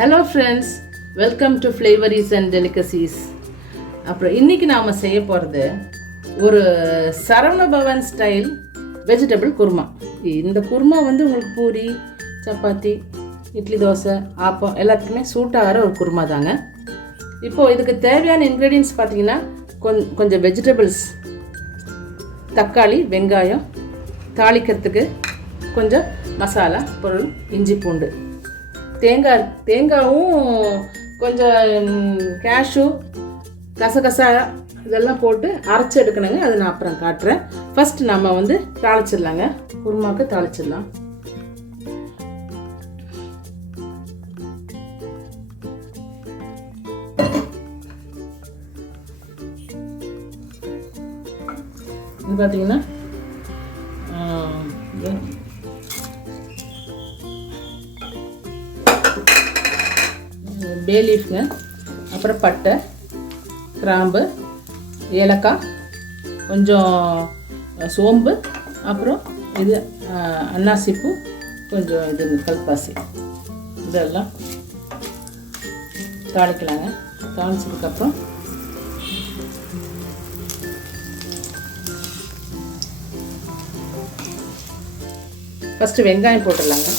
Hello friends, welcome to flavours and delicacies. அப்புறம் இன்றைக்கி நாம் செய்ய போகிறது ஒரு சரவணபவன் ஸ்டைல் வெஜிடபிள் குருமா. இந்த குருமா வந்து உங்களுக்கு பூரி, சப்பாத்தி, இட்லி, தோசை, ஆப்பம் எல்லாத்துக்குமே சூட் ஆகிற ஒரு குருமா தாங்க. இப்போது இதுக்கு தேவையான இன்க்ரீடியன்ஸ் பார்த்திங்கன்னா கொஞ்சம் வெஜிடபிள்ஸ், தக்காளி, வெங்காயம், தாளிக்கிறதுக்கு கொஞ்சம் மசாலா பொருள், இஞ்சி பூண்டு, தேங்காயும் கொஞ்சம் கேஷ்யூ, கசகசா இதெல்லாம் போட்டு அரைச்சி எடுக்கணுங்க. அதை நான் அப்புறம் காட்டுறேன். ஃபர்ஸ்ட் நம்ம வந்து தாளிச்சிடலாங்க. குருமாவுக்கு தாளிச்சிடலாம். இது பார்த்தீங்கன்னா பே லீஃப்ங்க, அப்புறம் பட்டை, கிராம்பு, ஏலக்காய், கொஞ்சம் சோம்பு, அப்புறம் இது அன்னாசிப்பூ, கொஞ்சம் இது கல்பாசி, இதெல்லாம் தாளிக்கலாங்க. தாளிச்சதுக்கப்புறம் ஃபஸ்ட்டு வெங்காயம் போட்டுடலாங்க.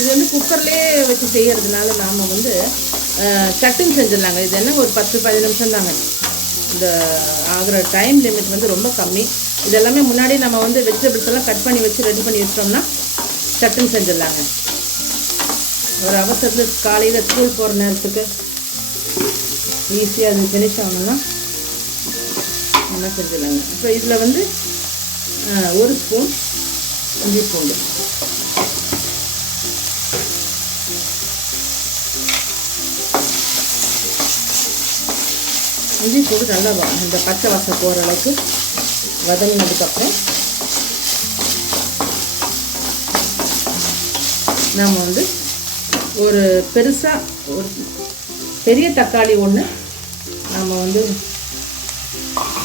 இது வந்து குக்கர்லேயே வச்சு செய்கிறதுனால நாம் வந்து சட்டுன்னு செஞ்சிடலாங்க. இது என்ன ஒரு 10-15 நிமிஷம் தாங்க. இந்த ஆகிற டைம் லிமிட் வந்து ரொம்ப கம்மி. இதெல்லாமே முன்னாடி நம்ம வந்து வெஜிடபிள்ஸ் எல்லாம் கட் பண்ணி வச்சு ரெடி பண்ணி வச்சிட்டோம்னா சட்டுன்னு செஞ்சிடலாங்க. ஒரு அவசரத்துக்கு காலையில் ஸ்கூல் போகிற நேரத்துக்கு ஈஸியாக அது ஃபினிஷ் ஆகணும்னா என்ன செஞ்சிடலாங்க. அப்புறம் இதில் வந்து 1 ஸ்பூன் இஞ்சி பூண்டு, இஞ்சி பூண்டு நல்லா இந்த பச்சை வாசம் போகிற அளவுக்கு வதங்கினதுக்கப்புறம் நாம் வந்து ஒரு பெரிய தக்காளி ஒன்று நாம் வந்து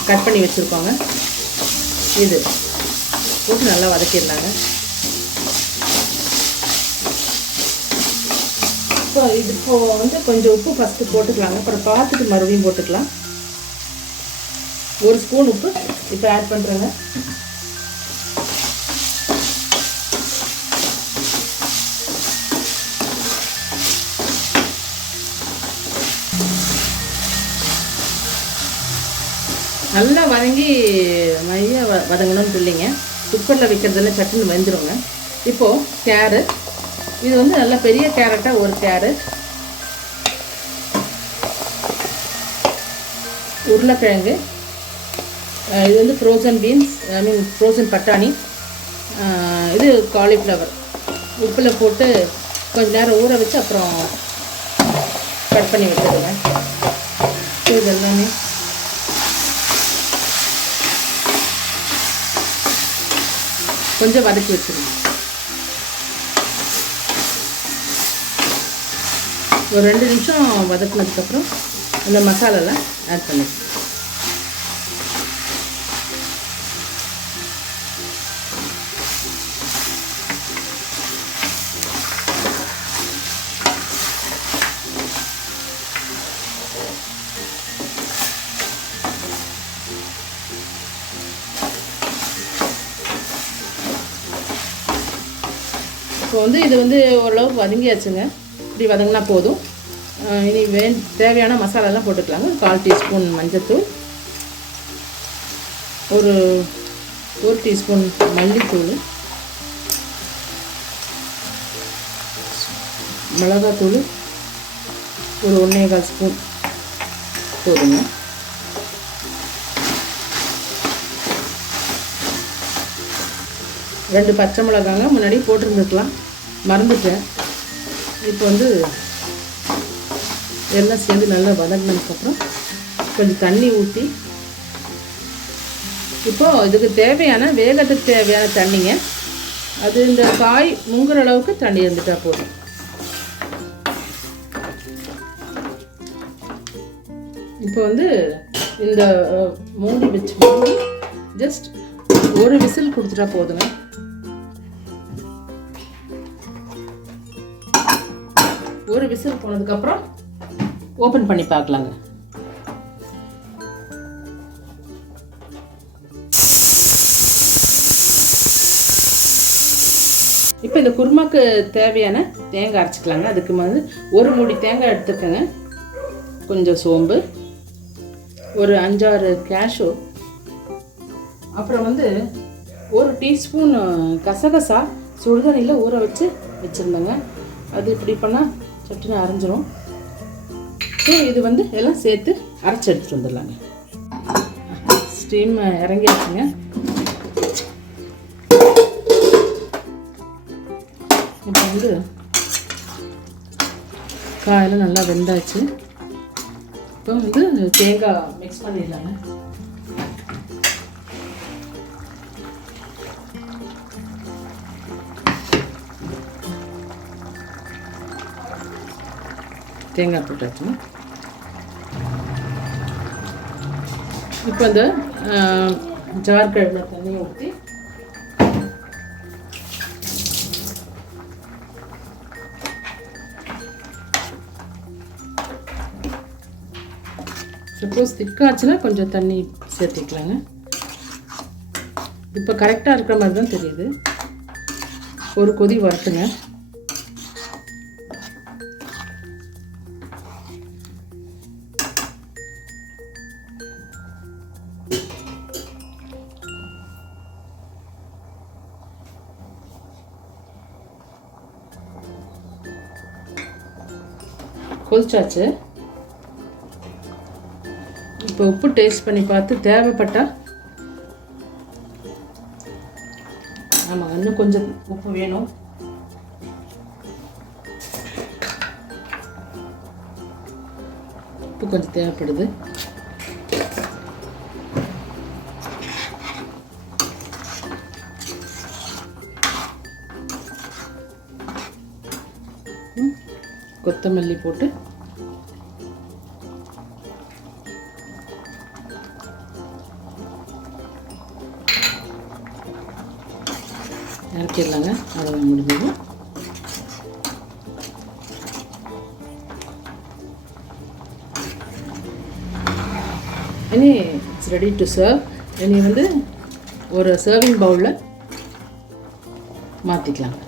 கட் பண்ணி வச்சுருக்கோங்க. இது போட்டு நல்லா வதக்கிடலாங்க. இப்போ வந்து கொஞ்சம் உப்பு ஃபஸ்ட்டு போட்டுக்கலாங்க. அப்புறம் பார்த்துட்டு மறுபடியும் போட்டுக்கலாம். 1 ஸ்பூன் உப்பு இப்போ ஆட் பண்ணுறேங்க. நல்லா வதங்கி வதங்கணும்னு இல்லைங்க. குக்கரில் வைக்கிறதுல சட்டுன்னு வெந்துடுங்க. இப்போது கேரட், இது வந்து நல்லா பெரிய கேரட்டாக 1 கேரட், உருளைக்கிழங்கு, இது வந்து ஃப்ரோசன் பீன்ஸ், ஃப்ரோசன் பட்டாணி, இது காலிஃப்ளவர் உப்பில் போட்டு கொஞ்சம் நேரம் ஊற வச்சு அப்புறம் கட் பண்ணி வச்சுருங்க. இது எல்லாமே கொஞ்சம் வதக்கி வச்சுருங்க. ஒரு 2 நிமிஷம் வதக்கினதுக்கப்புறம் அந்த மசாலாலாம் ஆட் பண்ணி இப்போ வந்து இது வந்து ஓரளவுக்கு வதங்கியாச்சுங்க. இப்படி வதங்கினா போதும். இனி தேவையான மசாலாலாம் போட்டுக்கலாங்க. 1/4 டீஸ்பூன் மஞ்சள்தூள், ஒரு 1 டீஸ்பூன் மல்லித்தூள், மிளகாத்தூள் ஒரு 1.25 ஸ்பூன் போதுங்க. ரெண்டு பச்சை மிளகாங்க முன்னாடி போட்டிருந்துருக்கலாம், மறந்துட்டேன். இப்போ வந்து எல்லாம் சேர்ந்து நல்லா வதங்கினதுக்கப்புறம் கொஞ்சம் தண்ணி ஊற்றி, இப்போது இதுக்கு வேகத்துக்கு தேவையான தண்ணிங்க. அது இந்த காய் முங்குற அளவுக்கு தண்ணி இருந்துட்டால் போதும். இப்போ வந்து இந்த மூடி வச்சு ஜஸ்ட் ஒரு விசில் கொடுத்துட்டா போதுங்க. ஒரு விசில் போனதுக்கப்புறம் ஓப்பன் பண்ணி பார்க்கலாங்க. இப்போ இந்த குருமாக்கு தேவையான தேங்காய் அரைச்சிக்கலாங்க. அதுக்கு வந்து ஒரு மூடி தேங்காய் எடுத்துக்கோங்க, கொஞ்சம் சோம்பு, ஒரு 5-6 கேஷ்யூ, அப்புறம் வந்து ஒரு டீஸ்பூன் கசகசா சுடுதண்ணியில் ஊற வச்சு வச்சுருந்தேங்க. அது இப்படி பண்ணால் சட்டுன்னு அரைஞ்சிரும். ஸோ இது வந்து எல்லாம் சேர்த்து அரைச்சி எடுத்துகிட்டு வந்துடலாங்க. ஸ்டீம் இறங்கியாச்சுங்க. இப்போ வந்து காயெல்லாம் நல்லா வெந்தாச்சு. இப்போ வந்து தேங்காய் மிக்ஸ் பண்ணிடலாங்க. தேங்காய் போட்டாச்சு. இப்போ இந்த ஜார் கழுவின தண்ணியை ஊற்றி சப்போஸ் திக்காச்சுன்னா கொஞ்சம் தண்ணி சேர்த்துக்கலாங்க. இப்போ கரெக்டாக இருக்கிற மாதிரி தான் தெரியுது. ஒரு கொதி வரட்டுங்க. கொதிச்சாச்சு. இப்போ உப்பு டேஸ்ட் பண்ணி பார்த்து தேவைப்பட்டா, ஆமாங்க இன்னும் கொஞ்சம் உப்பு வேணும். உப்பு கொஞ்சம் தேவைப்படுது. கொத்தமல்லி போட்டு இறக்கிடலாங்க. அதை முடிஞ்சது. இனி இட்ஸ் ரெடி டு சர்வ். இனி வந்து ஒரு சர்விங் பவுலில் மாற்றிக்கலாங்க.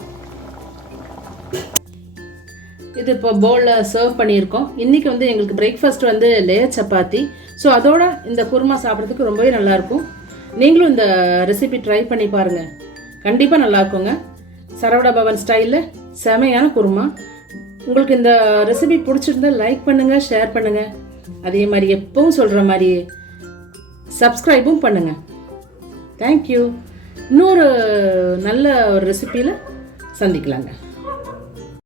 இது இப்போ பவுலில் சர்வ் பண்ணியிருக்கோம். இன்றைக்கி வந்து எங்களுக்கு பிரேக்ஃபாஸ்ட் வந்து லேயர் சப்பாத்தி. ஸோ அதோட இந்த குருமா சாப்பிட்றதுக்கு ரொம்பவே நல்லாயிருக்கும். நீங்களும் இந்த ரெசிபி ட்ரை பண்ணி பாருங்கள், கண்டிப்பாக நல்லாயிருக்குங்க. சரவண பவன் ஸ்டைலில் செமையான குருமா. உங்களுக்கு இந்த ரெசிபி பிடிச்சிருந்தா லைக் பண்ணுங்கள், ஷேர் பண்ணுங்கள். அதே மாதிரி எப்பவும் சொல்கிற மாதிரி சப்ஸ்கிரைபும் பண்ணுங்கள். தேங்க்யூ. இன்னொரு நல்ல ஒரு ரெசிபியில் சந்திக்கலாங்க.